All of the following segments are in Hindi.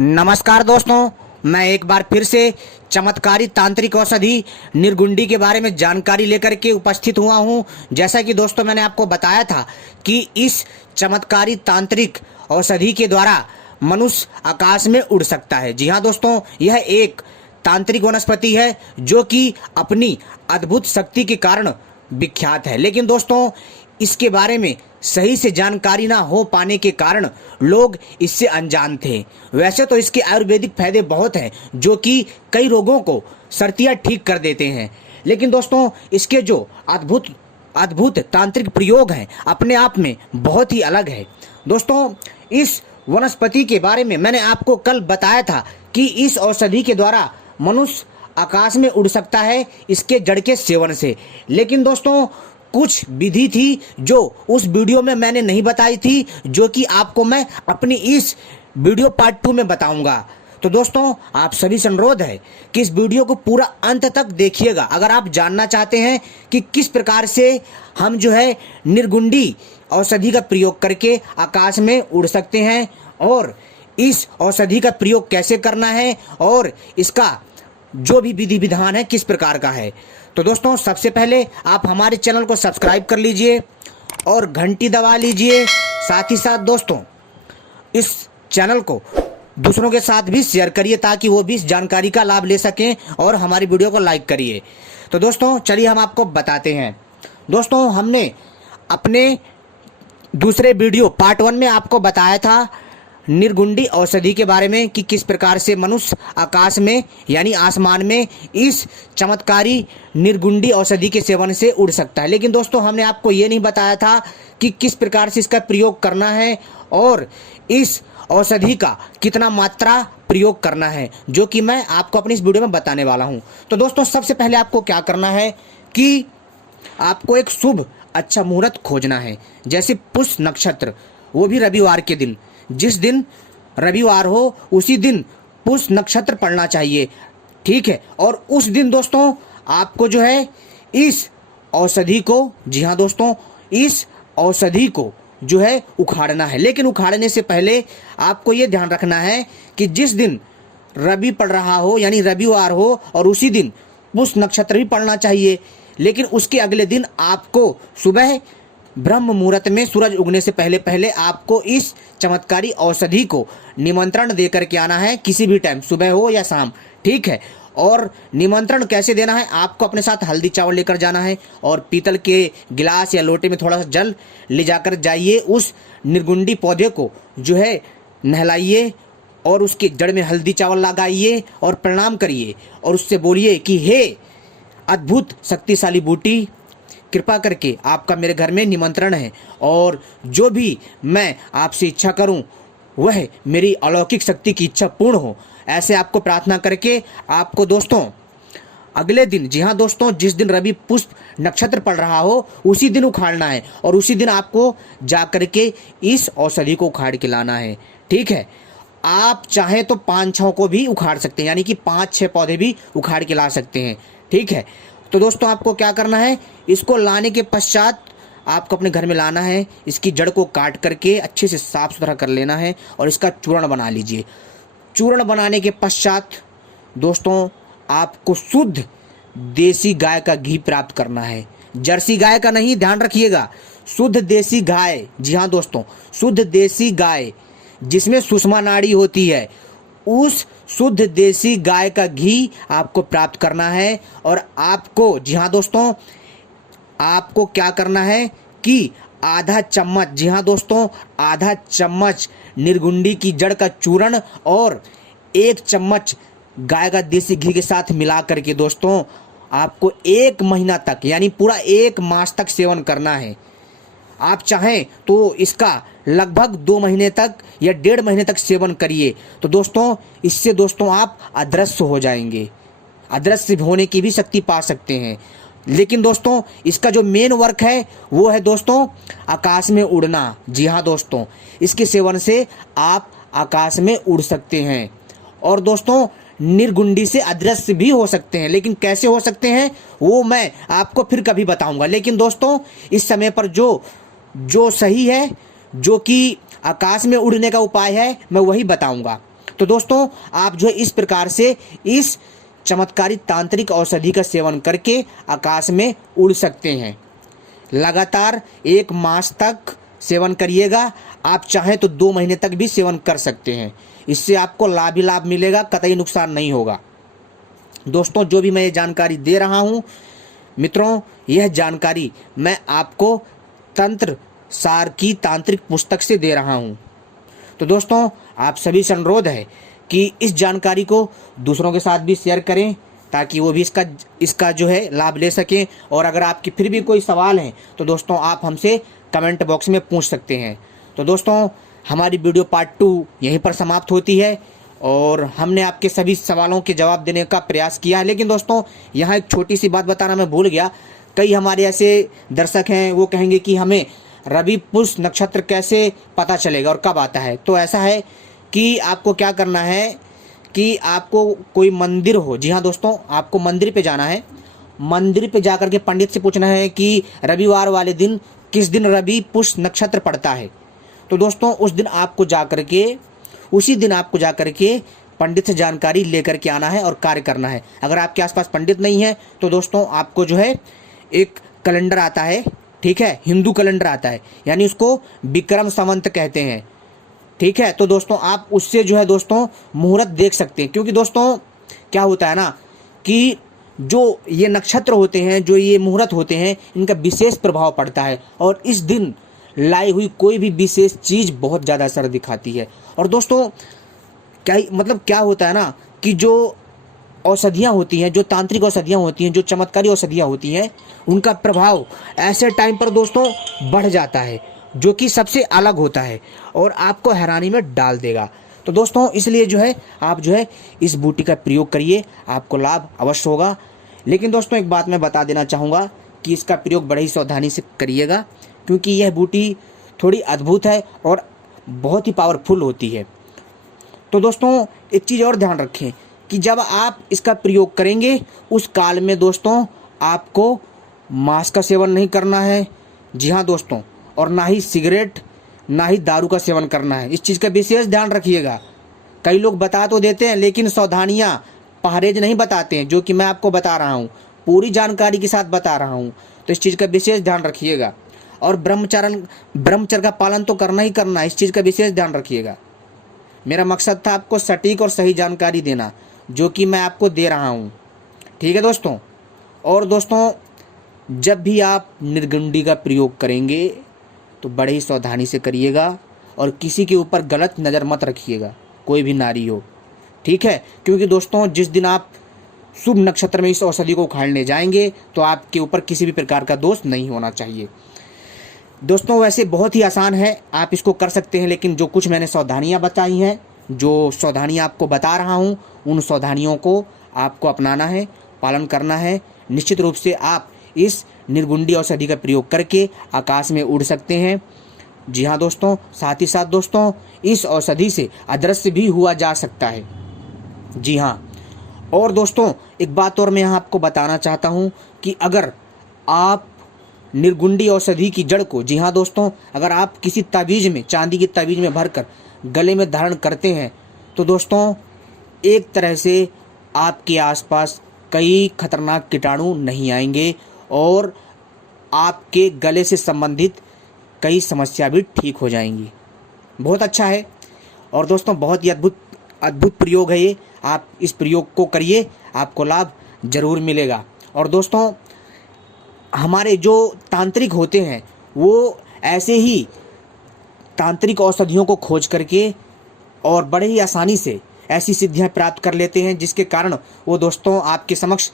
नमस्कार दोस्तों, मैं एक बार फिर से चमत्कारी तांत्रिक औषधि निर्गुंडी के बारे में जानकारी लेकर के उपस्थित हुआ हूं। जैसा कि दोस्तों मैंने आपको बताया था कि इस चमत्कारी तांत्रिक औषधि के द्वारा मनुष्य आकाश में उड़ सकता है। जी हां दोस्तों, यह एक तांत्रिक वनस्पति है जो कि अपनी अद्भुत शक्ति के कारण विख्यात है। लेकिन दोस्तों इसके बारे में सही से जानकारी ना हो पाने के कारण लोग इससे अनजान थे। वैसे तो इसके आयुर्वेदिक फायदे बहुत हैं जो कि कई रोगों को सर्तियाँ ठीक कर देते हैं, लेकिन दोस्तों इसके जो अद्भुत तांत्रिक प्रयोग हैं अपने आप में बहुत ही अलग है। दोस्तों इस वनस्पति के बारे में मैंने आपको कल बताया था कि इस औषधि के द्वारा मनुष्य आकाश में उड़ सकता है इसके जड़ के सेवन से। लेकिन दोस्तों कुछ विधि थी जो उस वीडियो में मैंने नहीं बताई थी, जो कि आपको मैं अपनी इस वीडियो पार्ट 2 में बताऊंगा। तो दोस्तों आप सभी से अनुरोध है कि इस वीडियो को पूरा अंत तक देखिएगा अगर आप जानना चाहते हैं कि किस प्रकार से हम जो है निर्गुंडी औषधि का प्रयोग करके आकाश में उड़ सकते हैं और इस औषधि का प्रयोग कैसे करना है और इसका जो भी विधि विधान है किस प्रकार का है। तो दोस्तों सबसे पहले आप हमारे चैनल को सब्सक्राइब कर लीजिए और घंटी दबा लीजिए। साथ ही साथ दोस्तों इस चैनल को दूसरों के साथ भी शेयर करिए ताकि वो भी इस जानकारी का लाभ ले सकें और हमारी वीडियो को लाइक करिए। तो दोस्तों चलिए हम आपको बताते हैं। दोस्तों हमने अपने दूसरे वीडियो पार्ट 1 में आपको बताया था निर्गुंडी औषधि के बारे में कि किस प्रकार से मनुष्य आकाश में यानी आसमान में इस चमत्कारी निर्गुंडी औषधि के सेवन से उड़ सकता है। लेकिन दोस्तों हमने आपको ये नहीं बताया था कि किस प्रकार से इसका प्रयोग करना है और इस औषधि का कितना मात्रा प्रयोग करना है, जो कि मैं आपको अपनी इस वीडियो में बताने वाला हूँ। तो दोस्तों सबसे पहले आपको क्या करना है कि आपको एक शुभ अच्छा मुहूर्त खोजना है, जैसे पुष्य नक्षत्र, वो भी रविवार के दिन। जिस दिन रविवार हो उसी दिन पुष्य नक्षत्र पड़ना चाहिए, ठीक है। और उस दिन दोस्तों आपको जो है इस औषधि को, जी हाँ दोस्तों, इस औषधि को जो है उखाड़ना है। लेकिन उखाड़ने से पहले आपको ये ध्यान रखना है कि जिस दिन रवि पड़ रहा हो यानी रविवार हो और उसी दिन पुष्य नक्षत्र भी पड़ना चाहिए। लेकिन उसके अगले दिन आपको सुबह ब्रह्म मुहूर्त में सूरज उगने से पहले पहले आपको इस चमत्कारी औषधि को निमंत्रण दे करके आना है, किसी भी टाइम, सुबह हो या शाम, ठीक है। और निमंत्रण कैसे देना है, आपको अपने साथ हल्दी चावल लेकर जाना है और पीतल के गिलास या लोटे में थोड़ा सा जल ले जाकर जाइए। उस निर्गुंडी पौधे को जो है नहलाइए और उसके जड़ में हल्दी चावल लगाइए और प्रणाम करिए और उससे बोलिए कि हे अद्भुत शक्तिशाली बूटी, कृपा करके आपका मेरे घर में निमंत्रण है और जो भी मैं आपसे इच्छा करूं वह मेरी अलौकिक शक्ति की इच्छा पूर्ण हो। ऐसे आपको प्रार्थना करके आपको दोस्तों अगले दिन, जी हाँ दोस्तों, जिस दिन रवि पुष्प नक्षत्र पड़ रहा हो उसी दिन उखाड़ना है और उसी दिन आपको जा करके इस औषधि को उखाड़ के लाना है, ठीक है। आप चाहें तो 5-6 को भी उखाड़ सकते हैं, यानी कि 5-6 पौधे भी उखाड़ के ला सकते हैं, ठीक है। तो दोस्तों आपको क्या करना है, इसको लाने के पश्चात आपको अपने घर में लाना है, इसकी जड़ को काट करके अच्छे से साफ सुथरा कर लेना है और इसका चूर्ण बना लीजिए। चूर्ण बनाने के पश्चात दोस्तों आपको शुद्ध देसी गाय का घी प्राप्त करना है, जर्सी गाय का नहीं, ध्यान रखिएगा, शुद्ध देसी गाय। जी हाँ दोस्तों, शुद्ध देसी गाय जिसमें सुषमा नाड़ी होती है, उस शुद्ध देसी गाय का घी आपको प्राप्त करना है। और आपको, जी हाँ दोस्तों, आपको क्या करना है कि आधा चम्मच, जी हाँ दोस्तों, आधा चम्मच निर्गुंडी की जड़ का चूर्ण और 1 चम्मच गाय का देसी घी के साथ मिला करके दोस्तों आपको 1 महीना तक यानी पूरा 1 मास तक सेवन करना है। आप चाहें तो इसका लगभग 2 महीने तक या 1.5 महीने तक सेवन करिए। तो दोस्तों इससे दोस्तों आप अदृश्य हो जाएंगे, अदृश्य होने की भी शक्ति पा सकते हैं। लेकिन दोस्तों इसका जो मेन वर्क है वो है दोस्तों आकाश में उड़ना। जी हाँ दोस्तों, इसके सेवन से आप आकाश में उड़ सकते हैं और दोस्तों निर्गुंडी से अदृश्य भी हो सकते हैं। लेकिन कैसे हो सकते हैं वो मैं आपको फिर कभी बताऊंगा। लेकिन दोस्तों इस समय पर जो सही है, जो कि आकाश में उड़ने का उपाय है, मैं वही बताऊंगा। तो दोस्तों आप जो है इस प्रकार से इस चमत्कारी तांत्रिक औषधि का सेवन करके आकाश में उड़ सकते हैं। लगातार 1 मास तक सेवन करिएगा। आप चाहें तो 2 महीने तक भी सेवन कर सकते हैं। इससे आपको लाभ ही लाभ मिलेगा, कतई नुकसान नहीं होगा। दोस्तों जो भी मैं ये जानकारी दे रहा हूँ मित्रों, यह जानकारी मैं आपको तंत्र सार की तांत्रिक पुस्तक से दे रहा हूँ। तो दोस्तों आप सभी से अनुरोध है कि इस जानकारी को दूसरों के साथ भी शेयर करें ताकि वो भी इसका जो है लाभ ले सकें। और अगर आपकी फिर भी कोई सवाल है तो दोस्तों आप हमसे कमेंट बॉक्स में पूछ सकते हैं। तो दोस्तों हमारी वीडियो पार्ट 2 यहीं पर समाप्त होती है और हमने आपके सभी सवालों के जवाब देने का प्रयास किया है। लेकिन दोस्तों यहाँ एक छोटी सी बात बताना मैं भूल गया। कई हमारे ऐसे दर्शक हैं वो कहेंगे कि हमें रवि पुष्य नक्षत्र कैसे पता चलेगा और कब आता है। तो ऐसा है कि आपको क्या करना है कि आपको कोई मंदिर हो, जी हाँ दोस्तों आपको मंदिर पे जाना है। मंदिर पे जाकर के पंडित से पूछना है कि रविवार वाले दिन किस दिन रवि पुष्य नक्षत्र पड़ता है। तो दोस्तों उसी दिन आपको जाकर के पंडित से जानकारी लेकर के आना है और कार्य करना है। अगर आपके आसपास पंडित नहीं है तो दोस्तों आपको जो है एक कैलेंडर आता है, ठीक है, हिंदू कैलेंडर आता है, यानी उसको विक्रम संवत कहते हैं, ठीक है। तो दोस्तों आप उससे जो है दोस्तों मुहूर्त देख सकते हैं। क्योंकि दोस्तों क्या होता है ना कि जो ये नक्षत्र होते हैं, जो ये मुहूर्त होते हैं, इनका विशेष प्रभाव पड़ता है और इस दिन लाई हुई कोई भी विशेष चीज़ बहुत ज़्यादा असर दिखाती है। और दोस्तों क्या होता है ना कि जो औषधियाँ होती हैं, जो तांत्रिक औषधियाँ होती हैं, जो चमत्कारी औषधियाँ होती हैं, उनका प्रभाव ऐसे टाइम पर दोस्तों बढ़ जाता है जो कि सबसे अलग होता है और आपको हैरानी में डाल देगा। तो दोस्तों इसलिए जो है आप जो है इस बूटी का प्रयोग करिए, आपको लाभ अवश्य होगा। लेकिन दोस्तों एक बात मैं बता देना चाहूँगा कि इसका प्रयोग बड़े ही सावधानी से करिएगा क्योंकि यह बूटी थोड़ी अद्भुत है और बहुत ही पावरफुल होती है। तो दोस्तों एक चीज़ और ध्यान रखें कि जब आप इसका प्रयोग करेंगे उस काल में दोस्तों आपको मांस का सेवन नहीं करना है, जी हाँ दोस्तों, और ना ही सिगरेट ना ही दारू का सेवन करना है। इस चीज़ का विशेष ध्यान रखिएगा। कई लोग बता तो देते हैं लेकिन सावधानियाँ परहेज नहीं बताते हैं, जो कि मैं आपको बता रहा हूँ, पूरी जानकारी के साथ बता रहा हूँ। तो इस चीज़ का विशेष ध्यान रखिएगा और ब्रह्मचर्य का पालन तो करना ही करना है, इस चीज़ का विशेष ध्यान रखिएगा। मेरा मकसद था आपको सटीक और सही जानकारी देना जो कि मैं आपको दे रहा हूँ, ठीक है दोस्तों। और दोस्तों जब भी आप निर्गुंडी का प्रयोग करेंगे तो बड़े ही सावधानी से करिएगा और किसी के ऊपर गलत नज़र मत रखिएगा, कोई भी नारी हो, ठीक है। क्योंकि दोस्तों जिस दिन आप शुभ नक्षत्र में इस औषधि को उखाड़ने जाएंगे तो आपके ऊपर किसी भी प्रकार का दोष नहीं होना चाहिए। दोस्तों वैसे बहुत ही आसान है, आप इसको कर सकते हैं, लेकिन जो कुछ मैंने सावधानियाँ बताई हैं, जो सावधानियाँ आपको बता रहा हूँ, उन सावधानियों को आपको अपनाना है, पालन करना है। निश्चित रूप से आप इस निर्गुंडी औषधि का प्रयोग करके आकाश में उड़ सकते हैं, जी हाँ दोस्तों। साथ ही साथ दोस्तों इस औषधि से अदृश्य भी हुआ जा सकता है, जी हाँ। और दोस्तों एक बात और मैं यहाँ आपको बताना चाहता हूँ कि अगर आप निर्गुंडी औषधि की जड़ को, जी हाँ दोस्तों, अगर आप किसी तावीज़ में, चांदी की तावीज़ में भरकर गले में धारण करते हैं तो दोस्तों एक तरह से आपके आसपास कई खतरनाक कीटाणु नहीं आएंगे और आपके गले से संबंधित कई समस्या भी ठीक हो जाएंगी। बहुत अच्छा है और दोस्तों बहुत ही अद्भुत प्रयोग है ये। आप इस प्रयोग को करिए, आपको लाभ जरूर मिलेगा। और दोस्तों हमारे जो तांत्रिक होते हैं वो ऐसे ही तांत्रिक औषधियों को खोज करके और बड़े ही आसानी से ऐसी सिद्धियां प्राप्त कर लेते हैं जिसके कारण वो दोस्तों आपके समक्ष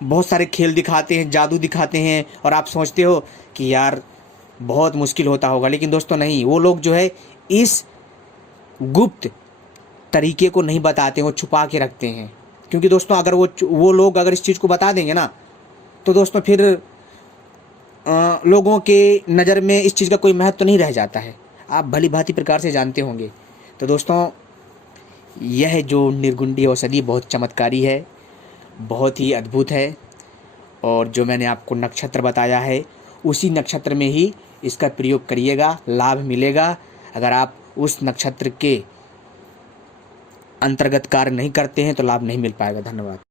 बहुत सारे खेल दिखाते हैं, जादू दिखाते हैं और आप सोचते हो कि यार बहुत मुश्किल होता होगा, लेकिन दोस्तों नहीं, वो लोग जो है इस गुप्त तरीके को नहीं बताते, वो छुपा के रखते हैं। क्योंकि दोस्तों अगर वो लोग अगर इस चीज़ को बता देंगे ना तो दोस्तों फिर लोगों के नज़र में इस चीज़ का कोई महत्व नहीं रह जाता है, आप भली भांति प्रकार से जानते होंगे। तो दोस्तों यह जो निर्गुंडी औषधि बहुत चमत्कारी है, बहुत ही अद्भुत है और जो मैंने आपको नक्षत्र बताया है उसी नक्षत्र में ही इसका प्रयोग करिएगा, लाभ मिलेगा। अगर आप उस नक्षत्र के अंतर्गत कार्य नहीं करते हैं तो लाभ नहीं मिल पाएगा। धन्यवाद।